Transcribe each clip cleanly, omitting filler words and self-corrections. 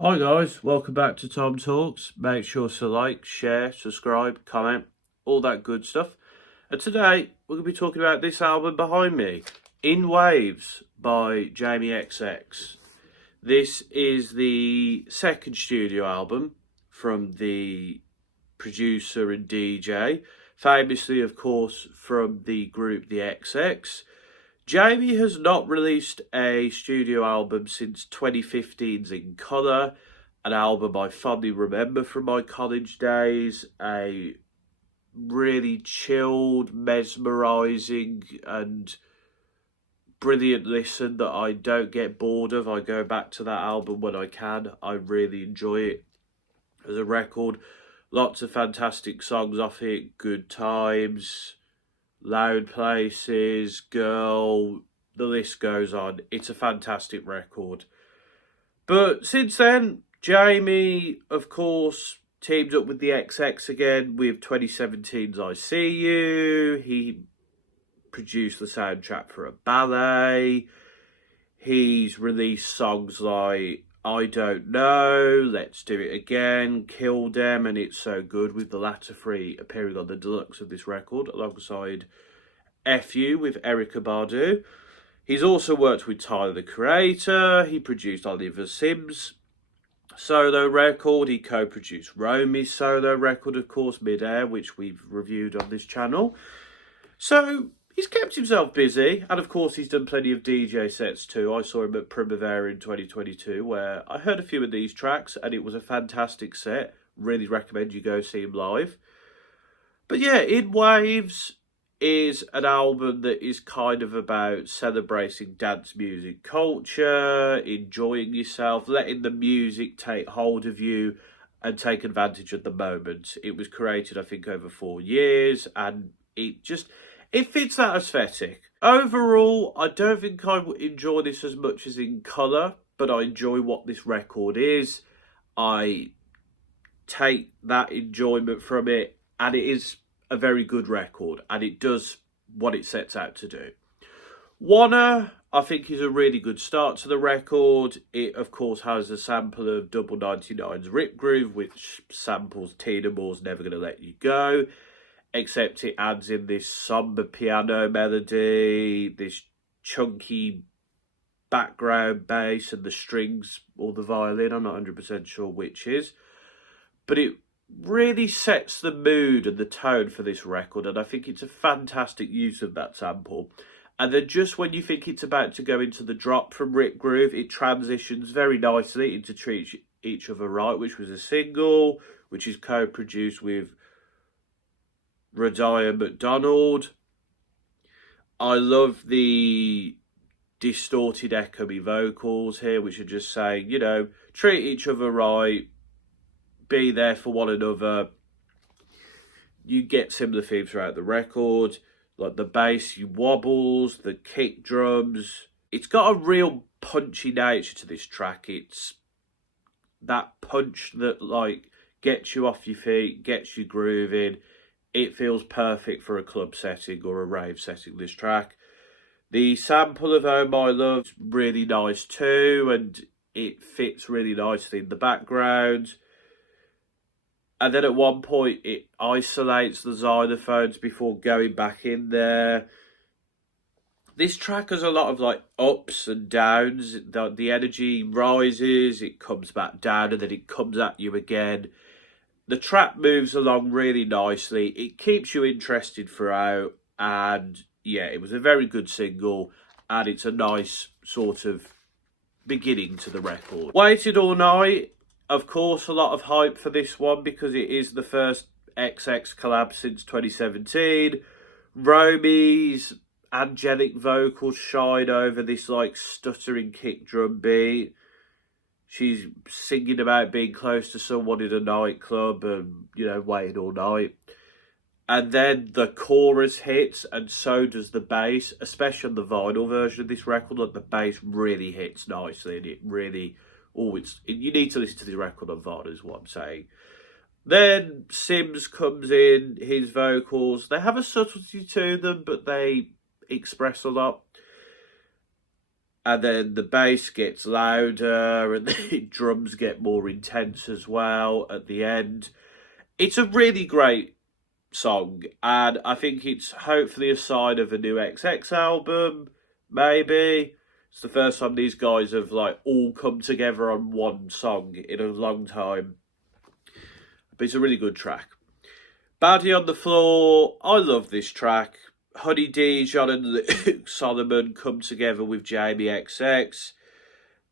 Hi guys, welcome back to TomTalks. Make sure to like, share, subscribe, comment, all that good stuff. And today we're going to be talking about this album behind me, In Waves by Jamie XX. This is the second studio album from the producer and DJ, famously of course from the group The XX. Jamie has not released a studio album since 2015's In Colour, an album I fondly remember from my college days, a really chilled, mesmerising and brilliant listen that I don't get bored of. I go back to that album when I can. I really enjoy it as a record. Lots of fantastic songs off it, Good Times, Loud Places, Girl, the list goes on. It's a fantastic record. But since then, Jamie, of course, teamed up with the XX again with 2017's I See You. He produced the soundtrack for a ballet. He's released songs like I Don't Know, Let's Do It Again, Kill Them, and It's So Good, with the latter three appearing on the deluxe of this record alongside FU with Erykah Badu. He's also worked with Tyler the Creator. He produced Oliver Sims' solo record. He co-produced Romy's solo record, of course, Midair, which we've reviewed on this channel. So he's kept himself busy, and of course he's done plenty of DJ sets too. I saw him at Primavera in 2022, where I heard a few of these tracks, and it was a fantastic set. Really recommend you go see him live. But yeah, In Waves is an album that is kind of about celebrating dance music culture, enjoying yourself, letting the music take hold of you and take advantage of the moment. It was created, I think, over 4 years, and it fits that aesthetic. Overall, I don't think I would enjoy this as much as In Colour, but I enjoy what this record is. I take that enjoyment from it, and it is a very good record, and it does what it sets out to do. Wanna, I think, is a really good start to the record. It, of course, has a sample of Double 99's Rip Groove, which samples Tina Moore's Never Gonna Let You Go, except it adds in this somber piano melody, this chunky background bass, and the strings or the violin, I'm not 100% sure which is. But it really sets the mood and the tone for this record, and I think it's a fantastic use of that sample. And then just when you think it's about to go into the drop from Rip Groove, it transitions very nicely into Treat Each Other Right, which was a single, which is co-produced with Radiah McDonald. I love the distorted echoey vocals here, which are just saying, treat each other right, be there for one another. You get similar themes throughout the record, like the bass wobbles, the kick drums. It's got a real punchy nature to this track. It's that punch that gets you off your feet, gets you grooving. It feels perfect for a club setting or a rave setting, this track. The sample of Oh My Love's really nice too, and it fits really nicely in the background. And then at one point, it isolates the xylophones before going back in there. This track has a lot of ups and downs. The energy rises, it comes back down, and then it comes at you again. The track moves along really nicely. It keeps you interested throughout. And yeah, it was a very good single. And it's a nice sort of beginning to the record. Waited All Night. Of course, a lot of hype for this one because it is the first XX collab since 2017. Romy's angelic vocals shine over this stuttering kick drum beat. She's singing about being close to someone in a nightclub and, waiting all night. And then the chorus hits, and so does the bass, especially on the vinyl version of this record. The bass really hits nicely, and it really... you need to listen to this record on vinyl, is what I'm saying. Then Sims comes in, his vocals. They have a subtlety to them, but they express a lot. and then the bass gets louder and the drums get more intense as well at the end. It's a really great song, and I think it's hopefully a sign of a new XX album, maybe. It's the first time these guys have like all come together on one song in a long time. But it's a really good track. Baddie on the Floor, I love this track. Honey D, John and Luke Solomon come together with Jamie XX.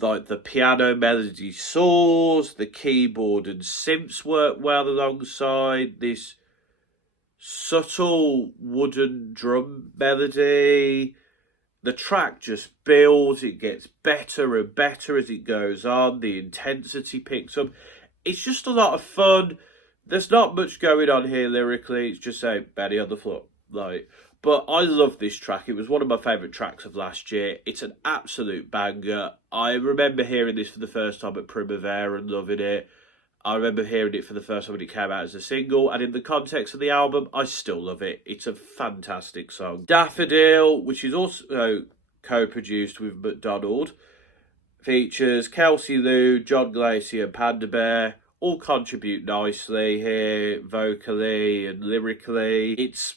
Like the piano melody soars, the keyboard and synths work well alongside this subtle wooden drum melody. The track just builds, it gets better and better as it goes on, the intensity picks up. It's just a lot of fun. There's not much going on here lyrically, it's just saying Baddie on the Floor. But I love this track. It was one of my favourite tracks of last year. It's an absolute banger. I remember hearing this for the first time at Primavera and loving it. I remember hearing it for the first time when it came out as a single, and in the context of the album, I still love it. It's a fantastic song. Daffodil, which is also co-produced with McDonald, features Kelsey Lou, John Glacier and Panda Bear. All contribute nicely here, vocally and lyrically. It's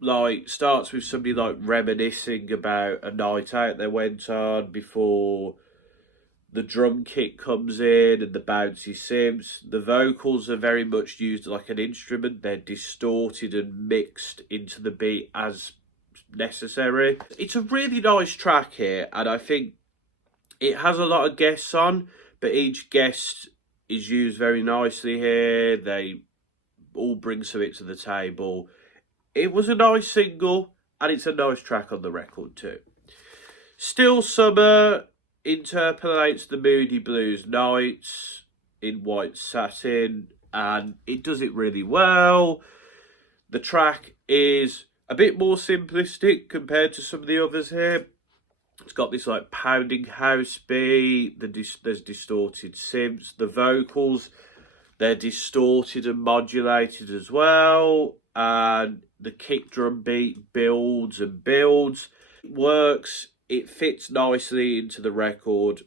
like starts with somebody like reminiscing about a night out they went on before the drum kit comes in and the bouncy synths. The vocals are very much used like an instrument. They're distorted and mixed into the beat as necessary. It's a really nice track here, and I think it has a lot of guests on, but each guest is used very nicely here. They all bring something to the table. It was a nice single, and it's a nice track on the record too. Still Summer interpolates the Moody Blues Nights in white satin, and it does it really well. The track is a bit more simplistic compared to some of the others here. It's got this like pounding house beat, there's distorted synths, the vocals, they're distorted and modulated as well, and the kick drum beat builds and builds. It works. It fits nicely into the record.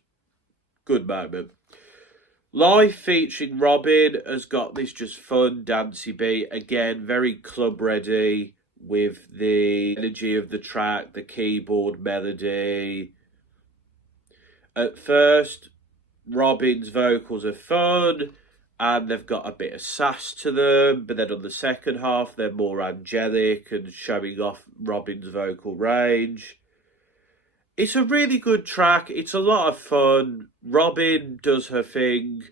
Good moment. Live featuring Robin has got this just fun dancey beat. Again, very club ready with the energy of the track, the keyboard melody. At first, Robin's vocals are fun and they've got a bit of sass to them, but then on the second half, they're more angelic and showing off Robin's vocal range. It's a really good track. It's a lot of fun. Robin does her thing.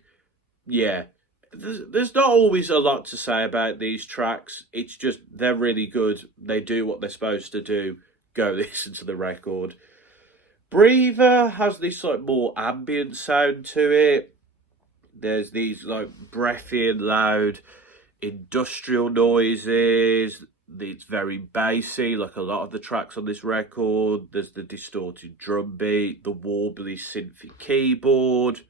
Yeah. There's not always a lot to say about these tracks. It's just they're really good. They do what they're supposed to do. Go listen to the record. Breather has this like more ambient sound to it. There's these like breathy and loud industrial noises. It's very bassy, like a lot of the tracks on this record. There's the distorted drum beat, the warbly synthy keyboard.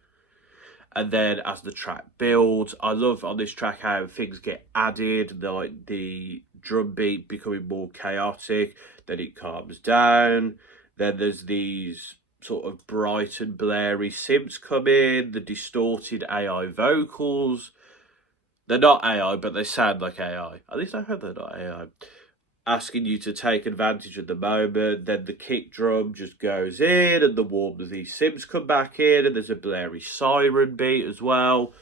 And then as the track builds, I love on this track how things get added, like the drum beat becoming more chaotic, then it calms down. Then there's these sort of bright and blurry synths come in, the distorted AI vocals. They're not AI, but they sound like AI. At least I hope they're not AI. Asking you to take advantage of the moment. Then the kick drum just goes in and the warm of these synths come back in and there's a blurry siren beat as well.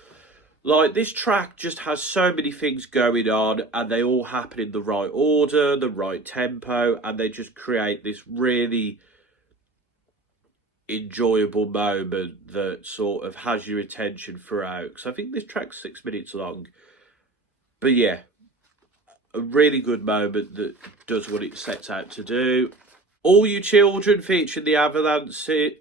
Like, this track just has so many things going on and they all happen in the right order, the right tempo, and they just create this really enjoyable moment that sort of has your attention throughout. Because I think this track's 6 minutes long. But yeah, a really good moment that does what it sets out to do. All You Children featuring the Avalanches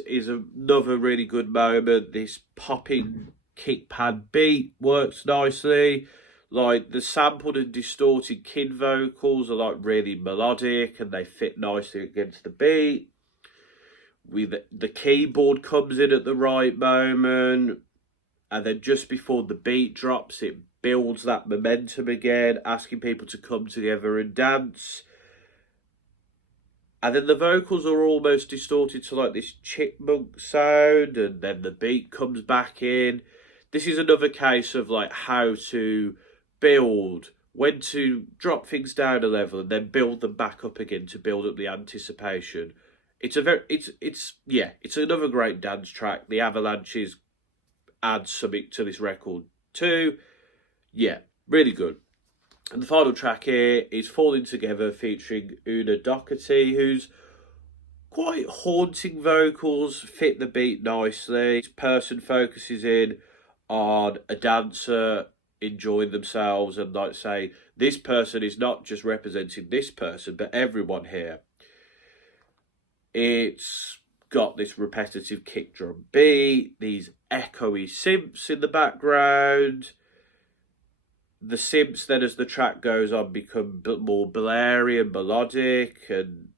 is another really good moment. This popping kick pad beat works nicely. Like, the sampled and distorted kid vocals are like really melodic and they fit nicely against the beat. The keyboard comes in at the right moment, and then just before the beat drops, it builds that momentum again, asking people to come together and dance. And then the vocals are almost distorted to like this chipmunk sound, and then the beat comes back in. This is another case of like how to build, when to drop things down a level and then build them back up again to build up the anticipation. It's another great dance track. The Avalanches add something to this record too. Yeah, really good. And the final track here is Falling Together featuring Una Doherty, who's quite haunting vocals, fit the beat nicely. Each person focuses in on a dancer enjoying themselves, and like say, this person is not just representing this person, but everyone here. It's got this repetitive kick drum beat, these echoey synths in the background. The synths then, as the track goes on, become more blary and melodic, and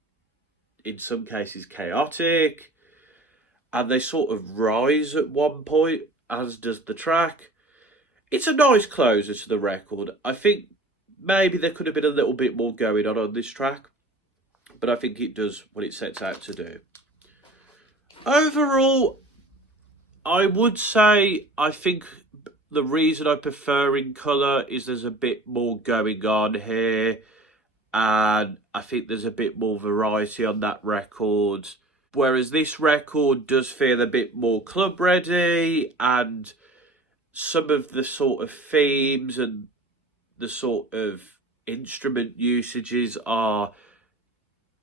in some cases chaotic, and they sort of rise at one point, as does the track. It's a nice closer to the record. I think maybe there could have been a little bit more going on this track, but I think it does what it sets out to do. Overall, I would say I think the reason I prefer In Colour is there's a bit more going on here, and I think there's a bit more variety on that record. Whereas this record does feel a bit more club ready, and some of the sort of themes and the sort of instrument usages are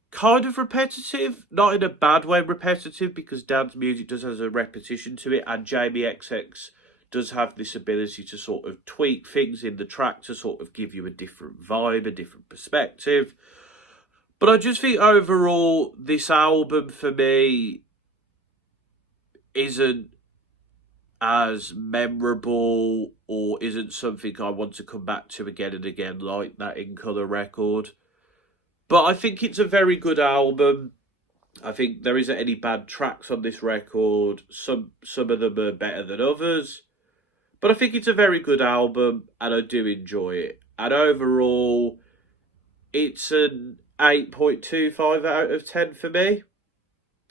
kind of repetitive, not in a bad way repetitive, because dance music does have a repetition to it, and Jamie XX does have this ability to sort of tweak things in the track to sort of give you a different vibe, a different perspective. But I just think overall, this album for me isn't as memorable, or isn't something I want to come back to again and again like that In Colour record. But I think it's a very good album. I think there isn't any bad tracks on this record. Some of them are better than others. But I think it's a very good album, and I do enjoy it. And overall, it's an 8.25 out of 10 for me.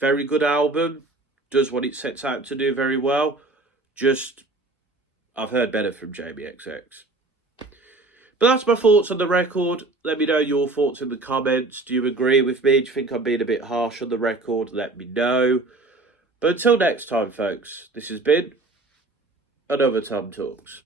Very good album. Does what it sets out to do very well. Just, I've heard better from Jamie XX. But that's my thoughts on the record. Let me know your thoughts in the comments. Do you agree with me? Do you think I'm being a bit harsh on the record? Let me know. But until next time, folks, this has been another Tom Talks.